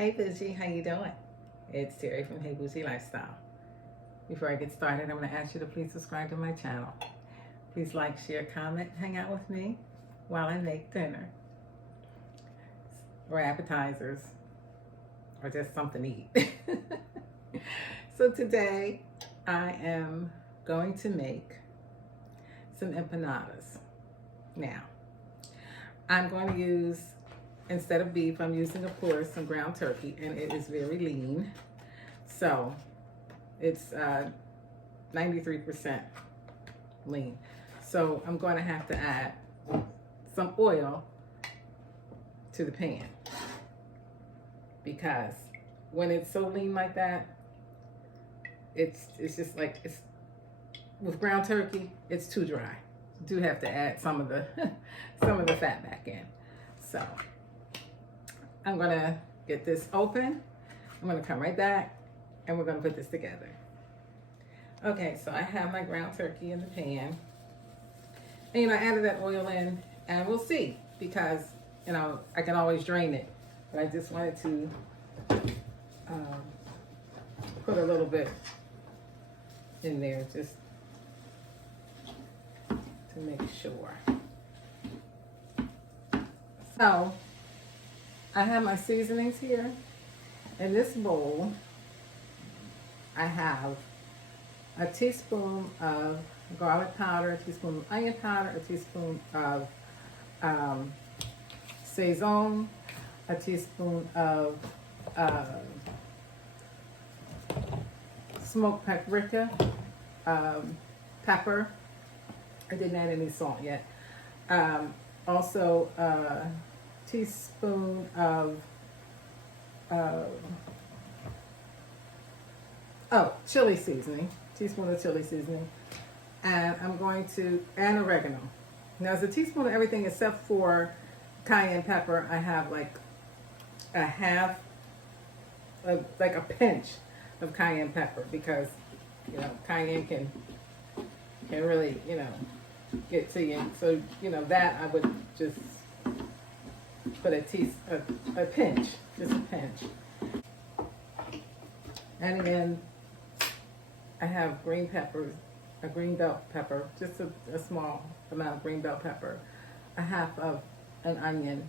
Hey Bougie, how you doing? It's Terry from Hey Bougie Lifestyle. Before I get started, I'm going to ask you to please subscribe to my channel. Please like, share, comment, hang out with me while I make dinner or appetizers or just something to eat. So today I am going to make some empanadas. Now, I'm going to use, instead of beef, I'm using, of course, some ground turkey, and it is very lean. So it's 93% lean. So I'm going to have to add some oil to the pan, because when it's so lean like that, it's just like, it's with ground turkey, it's too dry. You do have to add some of the some of the fat back in. So I'm gonna get this open. I'm gonna come right back and we're gonna put this together. Okay, so I have my ground turkey in the pan. And I added that oil in, and we'll see, because I can always drain it. But I just wanted to put a little bit in there just to make sure. So I have my seasonings here. In this bowl, I have a teaspoon of garlic powder, a teaspoon of onion powder, a teaspoon of Saison, a teaspoon of smoked paprika, pepper. I didn't add any salt yet. Also a teaspoon of chili seasoning, teaspoon of chili seasoning, and I'm going to add oregano. Now it's a teaspoon of everything except for cayenne pepper. I have like a half, like a pinch of cayenne pepper, because cayenne can really get to you. So that I would just put a pinch, just a pinch. And again, I have green peppers, a green bell pepper, just a small amount of green bell pepper, a half of an onion,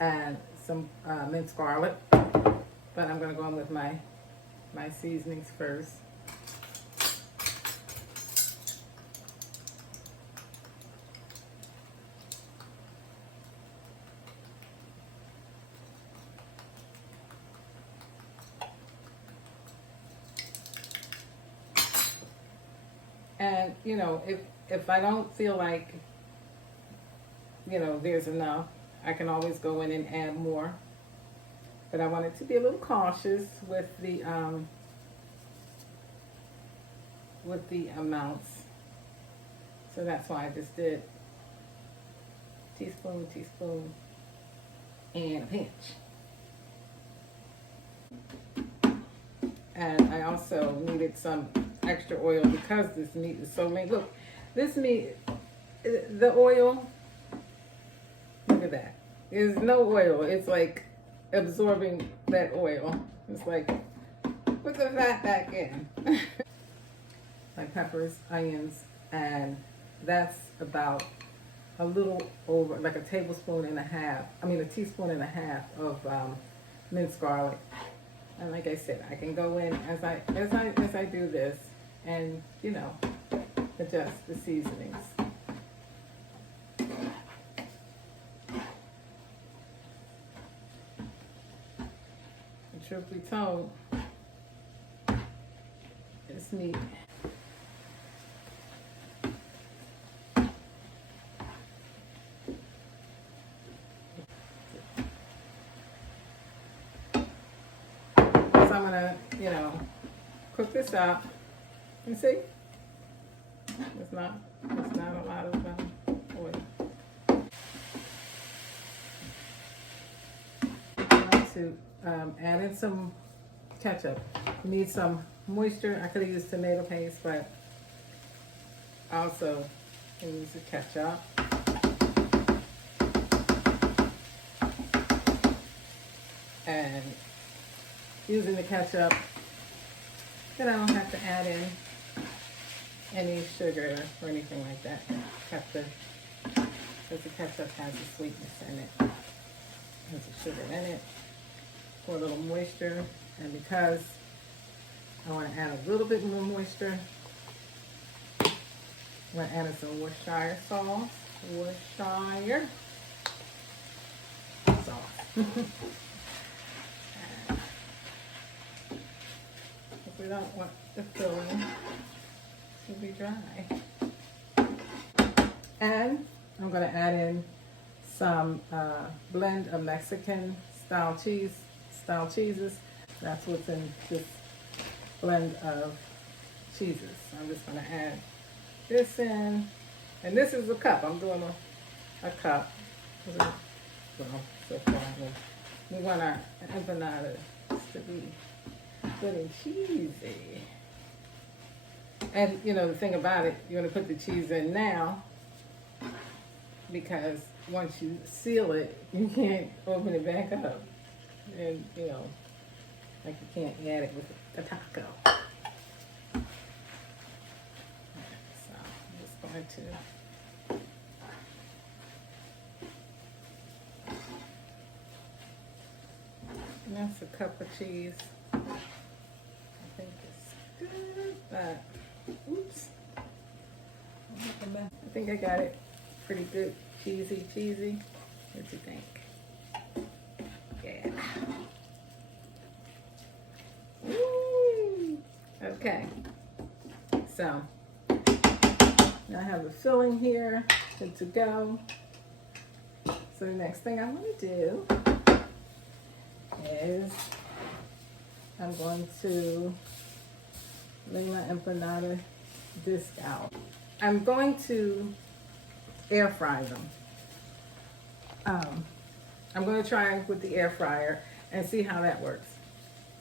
and some minced garlic. But I'm going to go in with my seasonings first. And if I don't feel like there's enough, I can always go in and add more. But I wanted to be a little cautious with the amounts, so that's why I just did teaspoon, and a pinch. And I also needed some extra oil because this meat is so lean. Look, this meat, the oil, look at that. There's no oil. It's like absorbing that oil. It's like, put the fat back in. Like peppers, onions, and that's about a little over, like a teaspoon and a half of minced garlic. And like I said, I can go in as I do this and adjust the seasonings. And truth be told, this meat I'm gonna, cook this up. You see, it's not a lot of oil. I'm going to add in some ketchup. You need some moisture. I could have used tomato paste, but also use the ketchup. And using the ketchup, then I don't have to add in any sugar or anything like that. Because the ketchup has a sweetness in it. Has a sugar in it for a little moisture, and because I want to add a little bit more moisture, I'm going to add some Worcestershire sauce. Worcestershire sauce. If we don't want the filling to be dry. And I'm going to add in some blend of Mexican style cheeses. That's what's in this blend of cheeses. I'm just going to add this in, and this is a cup. I'm doing a cup. Well, so far we want our empanadas to be good and cheesy. And you know the thing about it, you're going to put the cheese in now, because once you seal it, you can't open it back up. And, you know, like you can't add it with the taco. So I'm just going to and that's a cup of cheese. I think it's good, but oops. I think I got it pretty good, cheesy. What do you think? Yeah. Woo! Okay. So now I have the filling here, good to go. So the next thing I'm going to do is I'm going to lay my empanada disc out. I'm going to air fry them. I'm going to try with the air fryer and see how that works.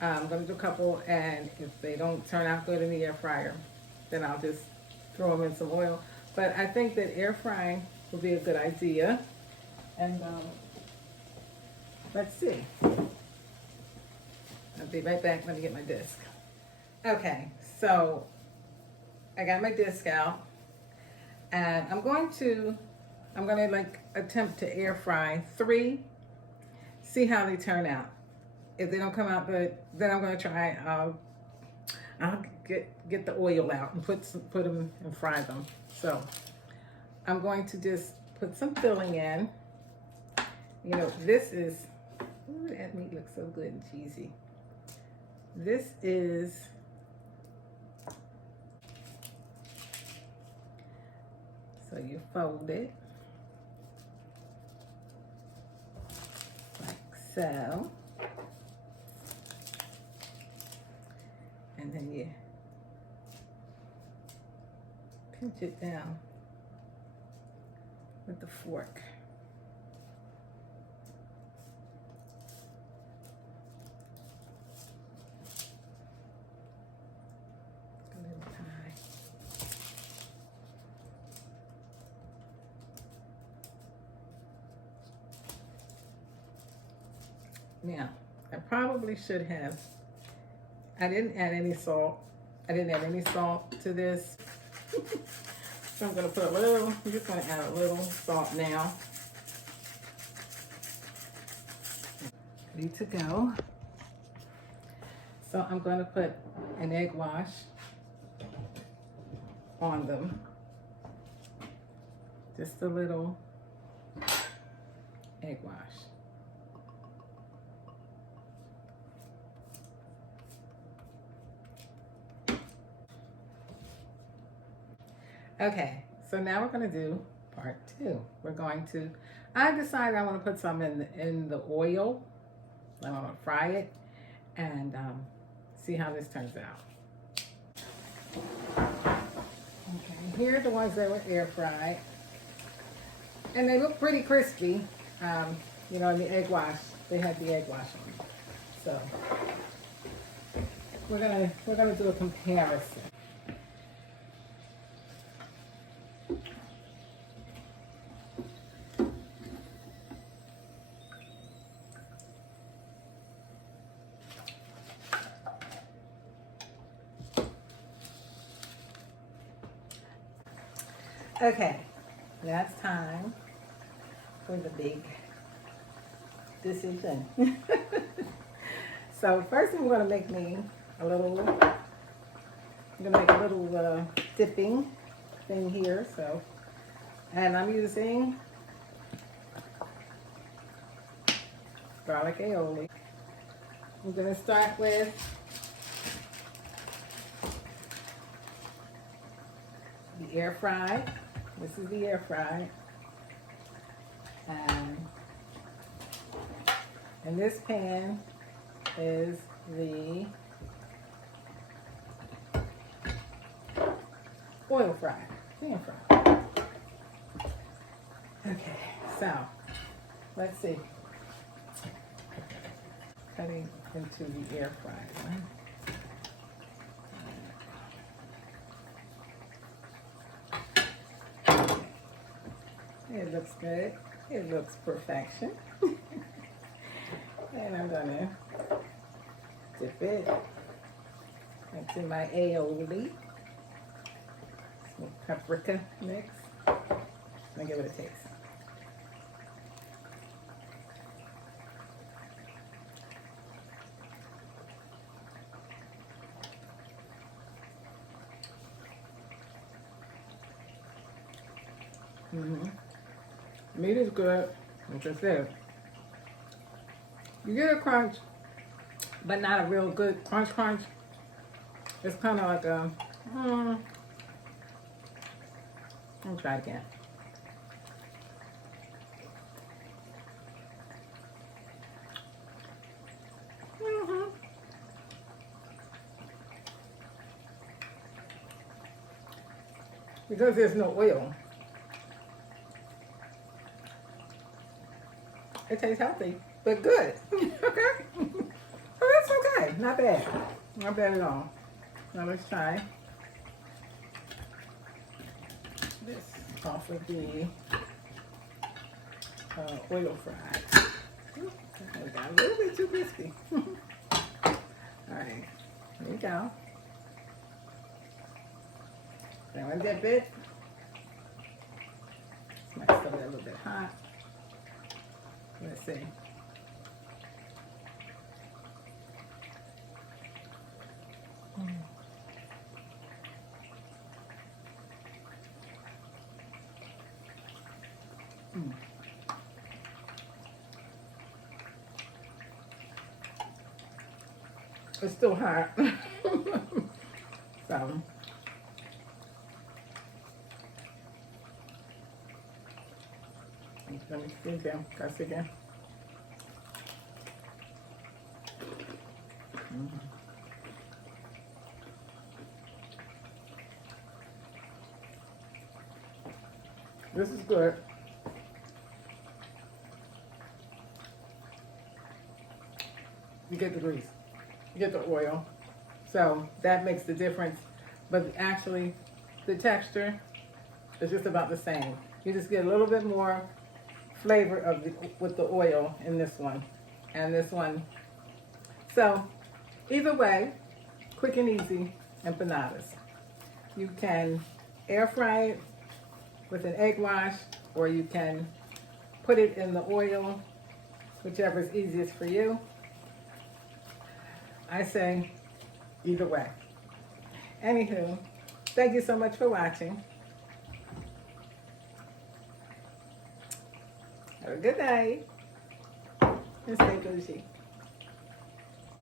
I'm going to do a couple, and if they don't turn out good in the air fryer, then I'll just throw them in some oil. But I think that air frying would be a good idea. And let's see. I'll be right back. Let me get my disc. Okay, so I got my disc out, and I'm going to like attempt to air fry 3, see how they turn out. If they don't come out good, then I'm going to try. I'll get the oil out and put them and fry them. So I'm going to just put some filling in. You know, this is, ooh, that meat looks so good and cheesy. This is so you fold it like so, and then you pinch it down with the fork. Now, I probably should have, I didn't add any salt. I didn't add any salt to this. So I'm going to put a little, I'm just going to add a little salt now. Ready to go. So I'm going to put an egg wash on them. Just a little egg wash. Okay, so now we're going to do part 2. We're going to, I decided I want to put some in the oil. I want to fry it and see how this turns out. Okay, here are the ones that were air fried. And they look pretty crispy. You know, in the egg wash, they had the egg wash on them. So we're gonna do a comparison. Okay, now it's time for the big decision. So first I'm gonna make me a little, I'm gonna make a little dipping thing here. So, and I'm using garlic aioli. I'm gonna start with the air fry. This is the air fry. And in this pan is the oil fry, pan fry. Okay, so let's see. Cutting into the air fryer. It looks good. It looks perfection. And I'm gonna dip it into my aioli. Some paprika mix. I'll give it a taste. Meat is good, like I said. You get a crunch, but not a real good crunch. It's kind of like a, I'll try it again. Because there's no oil, it tastes healthy, but good. Okay? So that's okay. Not bad. Not bad at all. Now let's try this off of the oil fry. It got a little bit too crispy. Alright, here we go. Now I dip it. Might still get a little bit hot. Let's see. It's still hot. So let me see again. Press again. This is good. You get the grease, you get the oil, so that makes the difference. But actually, the texture is just about the same. You just get a little bit more flavor of with the oil in this one and this one. So either way, quick and easy empanadas. You can air fry it with an egg wash, or you can put it in the oil, whichever is easiest for you. I say either way. Anywho, thank you so much for watching. Have a good night and stay cozy.